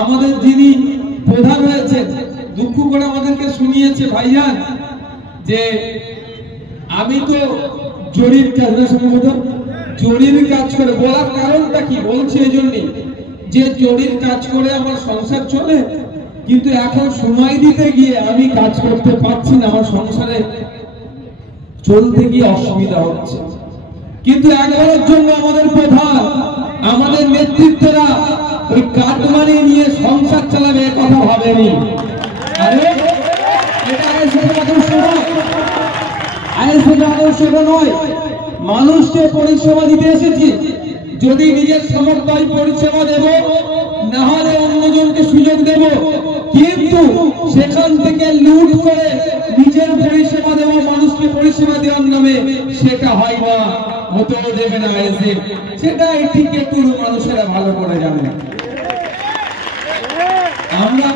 আমাদের যিনি প্রধান হয়েছেন দুঃখ করে আমাদেরকে শুনিয়েছে ভাইজান যে আমি তো জরির কাজ না সম্ভবত জরির কাজ করে, বলার কারণটা কি বলছে এই জন্য যে জরির কাজ করে আমার সংসার চলে, কিন্তু এখন সময় দিতে গিয়ে আমি কাজ করতে পারছি না, আমার সংসারে চলতে গিয়ে অসুবিধা হচ্ছে। কিন্তু একবারের জন্য আমাদের প্রধান আমাদের নেতৃত্বরা ওই কাটমানি নিয়ে সংসার চালাবে কথা ভাবেনি। আরে এটা আদর্শ নয়, মানুষকে পরিষেবা দিতে এসেছি, যদি নিজের সামর্থ্য পরিষেবা দেব, না হলে অন্যজনকে সুযোগ দেব, কিন্তু সেখান থেকে লুট করে নিজের পরিষেবা দেওয়া, মানুষকে পরিষেবা দেওয়ার নামে সেটা হয় না, হতেও দেবে না এসে। সেটা ঠিক একটু মানুষেরা ভালো করে জানে। আমরা